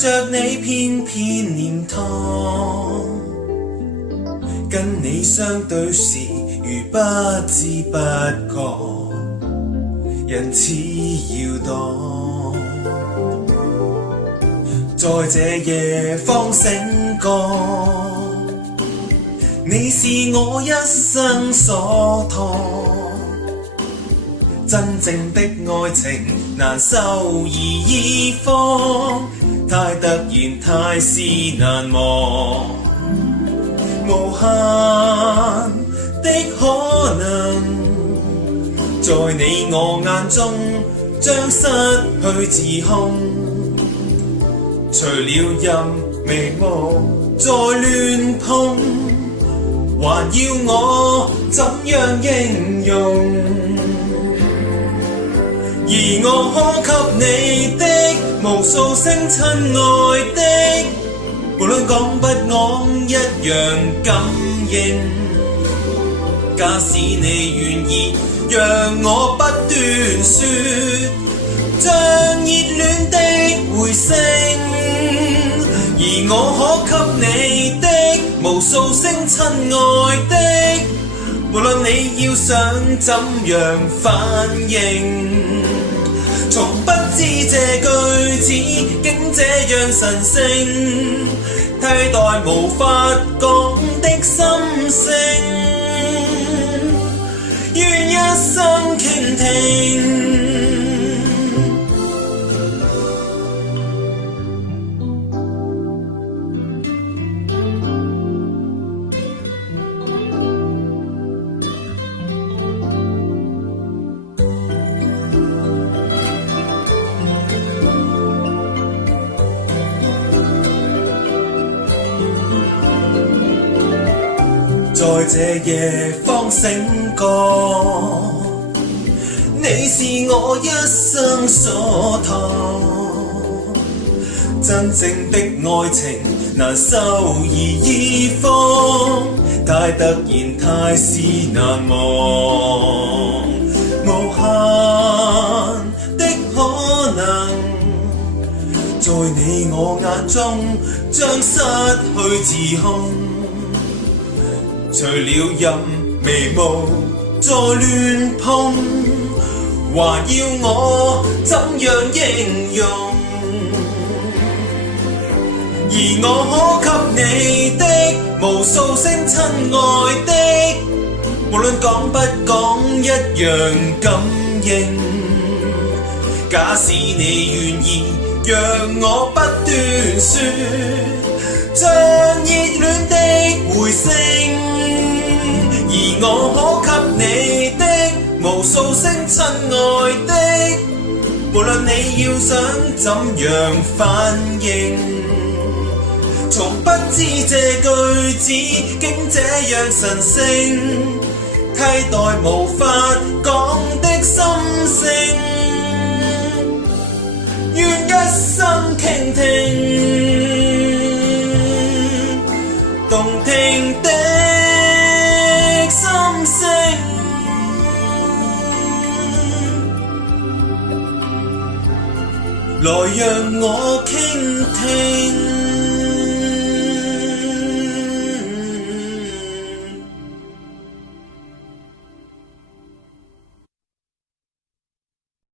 着你偏偏念痛，跟你相對時如不知不覺，因此搖動，在這夜方醒覺，你是我一生所託。真正的愛情難收而已放，太突然太是難忘，無限的可能在你我眼中將失去自控，除了任眉毛再亂碰，還要我怎樣形容？而我可給你的無數聲親愛的，無論講不講一樣感應。假使你願意讓我不斷說，像熱戀的回聲。而我可給你的無數聲親愛的，無論你要想怎樣反應，從不知這句子竟這樣神聖，替代無法講的心聲，願一生傾聽。在這夜方醒覺，你是我一生所託。真正的愛情難收而已放，太突然太是難忘，無限的可能在你我眼中將失去自控，除了任眉毛再亂碰，還要我怎樣形容？而我可給你的無數聲親愛的，無論講不講一樣感應。假使你願意讓我不斷說，像熱戀的回聲。而我可給你的無數聲親愛的，無論你要想怎樣反應，從不知這句子竟這樣神聖，替代無法講的心聲，願一生傾聽動聽的心聲，來讓我傾聽。